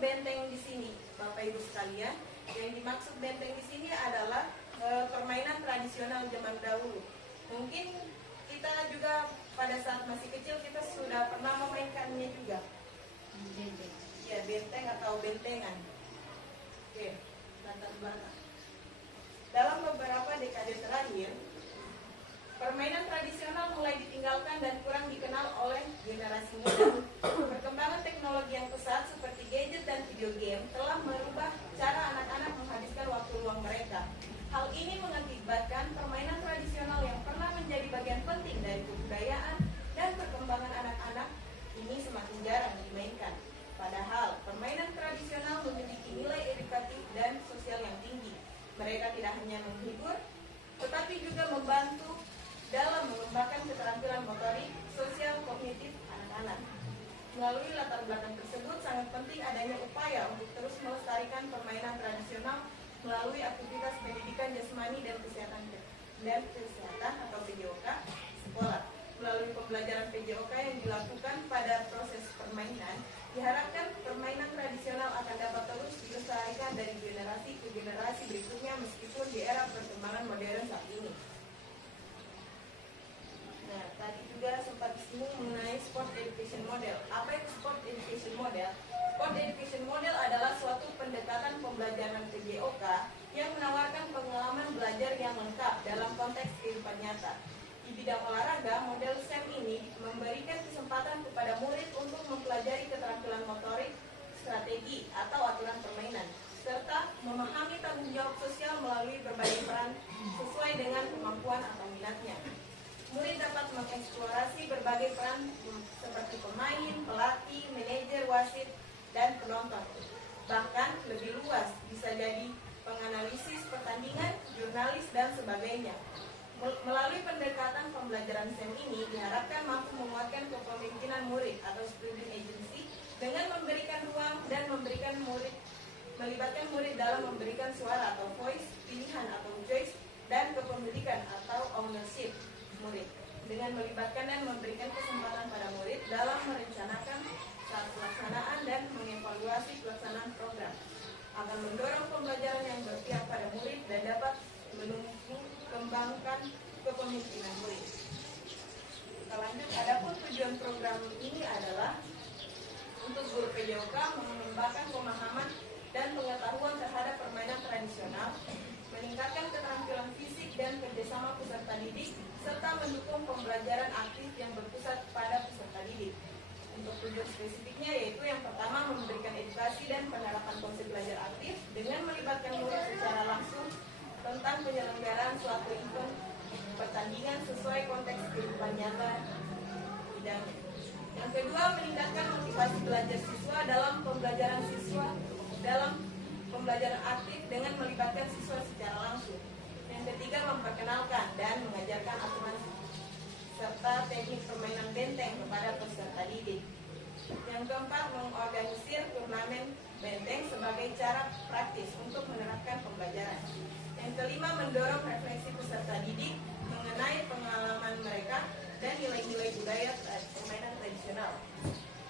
benteng di sini, Bapak Ibu sekalian. Yang dimaksud benteng di sini adalah permainan tradisional zaman dahulu. Mungkin kita juga pada saat masih kecil kita sudah pernah memainkannya juga. Benteng. Ya, benteng atau bentengan. Oke, latar belakang. Dalam beberapa dekade terakhir, permainan tradisional mulai ditinggalkan dan kurang dikenal oleh generasi muda. Perkembangan teknologi yang pesat seperti gadget dan video game telah merubah cara anak-anak menghabiskan waktu luang mereka. Hal ini mengakibatkan permainan tradisional yang pernah menjadi bagian penting dari kebudayaan dan perkembangan anak-anak ini semakin jarang dimainkan. Padahal, permainan tradisional memiliki nilai edukatif dan sosial yang tinggi. Mereka tidak hanya menghibur, tetapi juga membantu dalam mengembangkan keterampilan motorik, sosial, kognitif anak-anak. Melalui latar belakang tersebut, sangat penting adanya upaya untuk terus melestarikan permainan tradisional melalui aktivitas pendidikan jasmani dan kesehatan atau PJOK sekolah. Melalui pembelajaran PJOK yang dilakukan pada proses permainan, diharapkan permainan tradisional akan dapat terus dilestarikan dari generasi ke generasi berikutnya meskipun di era perkembangan modern saat ini. Nah, tadi juga sempat disinggung mengenai sport education model. Apa itu sport education model? Sport education model adalah suatu pendekatan pembelajaran PJOK yang menawarkan pengalaman belajar yang lengkap dalam konteks kehidupan nyata. Di bidang olahraga, model SEM ini memberikan kesempatan kepada murid untuk mempelajari keterampilan motorik, strategi, atau aturan permainan, serta memahami tanggung jawab sosial melalui berbagai peran sesuai dengan kemampuan atau minatnya. Murid dapat mengeksplorasi berbagai peran seperti pemain, pelatih, manajer, wasit, dan penonton. Bahkan lebih luas, bisa jadi penganalisis pertandingan, jurnalis, dan sebagainya. Melalui pendekatan pembelajaran SEM ini diharapkan mampu menguatkan kepemimpinan murid atau student agency dengan memberikan ruang dan melibatkan murid dalam memberikan suara atau voice, pilihan atau choice, dan kepemilikan atau ownership murid. Dengan melibatkan dan memberikan kesempatan pada murid dalam merencanakan saat pelaksanaan dan mengevaluasi pelaksanaan program akan mendorong pembelajaran yang berpihak pada murid dan dapat mengembangkan kepemimpinan murid. Kita lanjut, adapun tujuan program ini adalah untuk guru PJOK mengembangkan pemahaman dan pengetahuan terhadap permainan tradisional, meningkatkan keterampilan fisik dan kerjasama peserta didik, serta mendukung pembelajaran aktif yang berpusat pada peserta didik. Untuk tujuan spesifiknya yaitu yang pertama memberikan edukasi dan penerapan konsep belajar aktif dengan melibatkan murid secara langsung tentang penyelenggaraan suatu event pertandingan sesuai konteks kehidupan nyata bidangnya. Yang kedua, meningkatkan motivasi belajar siswa dalam pembelajaran aktif dengan melibatkan siswa secara langsung. Yang ketiga, memperkenalkan dan mengajarkan aturan serta teknik permainan benteng kepada peserta didik. Yang keempat, mengorganisir turnamen benteng sebagai cara praktis untuk menerapkan pembelajaran. Yang kelima, mendorong refleksi peserta didik mengenai pengalaman mereka dan nilai-nilai budaya permainan tradisional.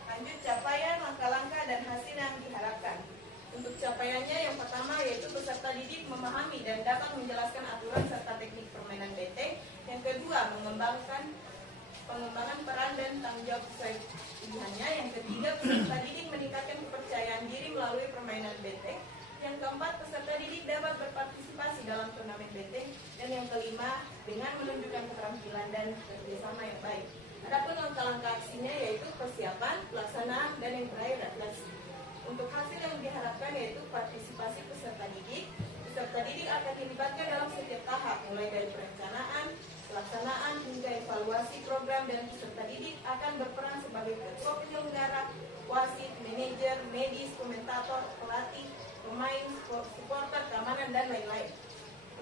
Lanjut, capaian, langkah-langkah, dan hasil yang diharapkan. Untuk capaiannya, yang pertama yaitu peserta didik memahami dan dapat menjelaskan aturan serta teknik permainan benteng. Yang kedua, pengembangan peran dan tanggung jawab sesuai pilihannya. Yang ketiga, peserta didik meningkatkan kepercayaan diri melalui permainan benteng. Yang keempat, peserta didik dapat berpartisipasi dalam turnamen benteng. Dan yang kelima, dengan menunjukkan keterampilan dan kerjasama yang baik. Adapun langkah-langkah aksinya yaitu persiapan, pelaksanaan, dan yang terakhir refleksi. Untuk hasil yang diharapkan yaitu partisipasi peserta didik. Peserta didik akan dilibatkan dalam setiap tahap, mulai dari perencanaan, pelaksanaan, hingga evaluasi program, dan peserta didik akan berperan sebagai ketua penyelenggara, wasit, manajer, medis, komentator, pelatih, pemain, supporter, keamanan, dan lain-lain.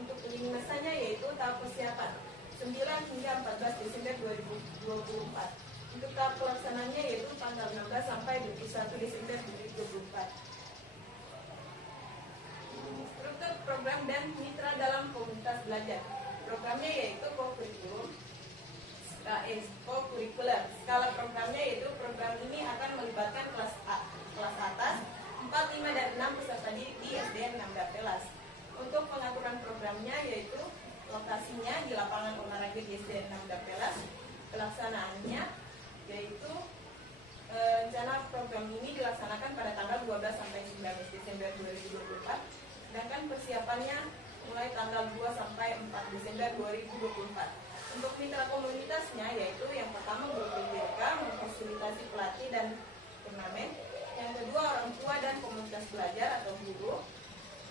Untuk penyelesaiannya yaitu tahap persiapan 9 hingga 14 Desember 2024. Untuk tahap pelaksanaannya yaitu tanggal 16 sampai 21 Desember 2024. Struktur program dan mitra dalam komunitas belajar. Programnya yaitu co-curricular. Skala programnya yaitu program ini akan melibatkan kelas atas 4 5 dan 6 peserta didik di SDN 6 Dapelas. Untuk pengaturan programnya yaitu lokasinya di lapangan olahraga di SDN 6 Dapelas. Pelaksanaannya yaitu rencana program ini dilaksanakan pada tanggal 12 sampai 19 Desember 2024, sedangkan persiapannya mulai tanggal 2 sampai 4 Desember 2024. Untuk mitra komunitasnya yaitu yang pertama guru PJK memfasilitasi pelatih dan turnamen, yang kedua orang tua dan komunitas belajar atau guru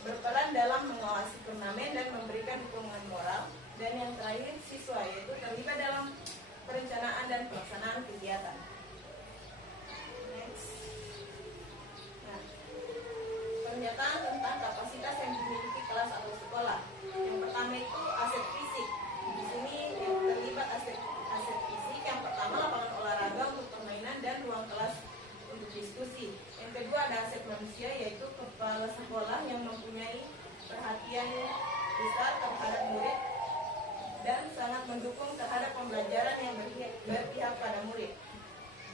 berperan dalam mengawasi turnamen dan memberikan dukungan moral, dan yang terakhir siswa yaitu terlibat dalam perencanaan dan pelaksanaan kegiatan. Nah, pernyataan tentang kapasitas yang dimiliki kelas atau sekolah. Yang pertama itu aset fisik. Di sini yang terlibat aset fisik yang pertama lapangan olahraga untuk permainan dan ruang kelas untuk diskusi. Yang kedua ada aset manusia yaitu kepala sekolah yang mempunyai perhatian besar terhadap murid dan sangat mendukung terhadap pembelajaran yang berpihak pada murid.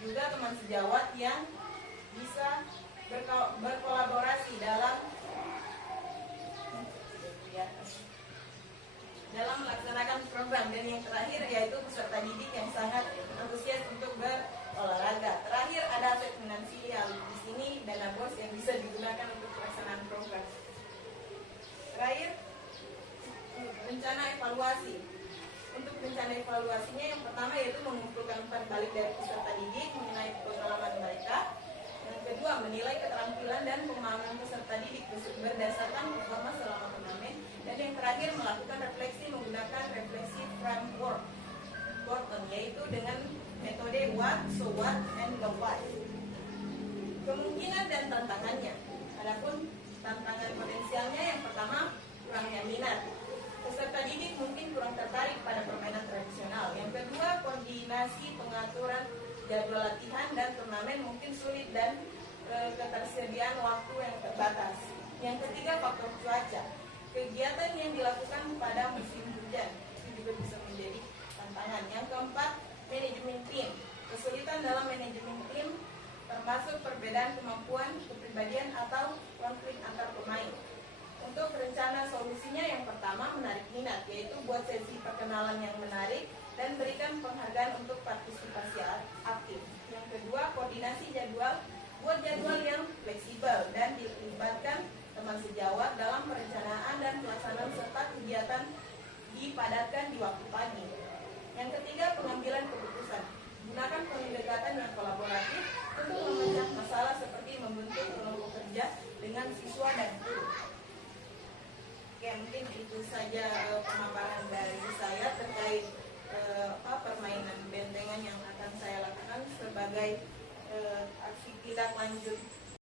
Juga teman sejawat yang bisa berkolaborasi dalam melaksanakan program, dan yang terakhir yaitu peserta didik yang sangat antusias untuk berolahraga. Terakhir ada aset finansial, di sini dana bos yang bisa digunakan untuk pelaksanaan program. Terakhir rencana evaluasi. Untuk rencana evaluasinya yang pertama yaitu mengumpulkan umpan balik dari peserta didik mengenai pengalaman mereka. Yang kedua menilai keterampilan dan pemahaman peserta didik berdasarkan performa selama turnamen. Dan yang terakhir melakukan refleksi menggunakan refleksi framework Gorton, yaitu dengan metode what, so what, and the why. Kemungkinan dan tantangannya. Adapun tantangan potensialnya yang pertama kurangnya minat. Peserta didik mungkin kurang tertarik pada permainan tradisional. Yang kedua, koordinasi pengaturan jadwal latihan dan turnamen mungkin sulit dan ketersediaan waktu yang terbatas. Yang ketiga, faktor cuaca. Kegiatan yang dilakukan pada musim hujan itu juga bisa menjadi tantangan. Yang keempat, manajemen tim. Kesulitan dalam manajemen tim termasuk perbedaan kemampuan, kepribadian atau konflik antar pemain. Untuk rencana solusinya yang pertama menarik minat, yaitu buat sesi perkenalan yang menarik dan berikan penghargaan untuk partisipasi aktif. Yang kedua, koordinasi jadwal, buat jadwal yang fleksibel dan dilibatkan teman sejawat dalam perencanaan dan pelaksanaan serta kegiatan dipadatkan di waktu pagi. Yang ketiga, pengambilan keputusan. Gunakan pendekatan yang kolaboratif untuk memecah masalah seperti membentuk kelompok kerja dengan siswa dan guru. Oke, mungkin itu saja pemaparan dari saya terkait permainan bentengan yang akan saya lakukan sebagai aksi tindak lanjut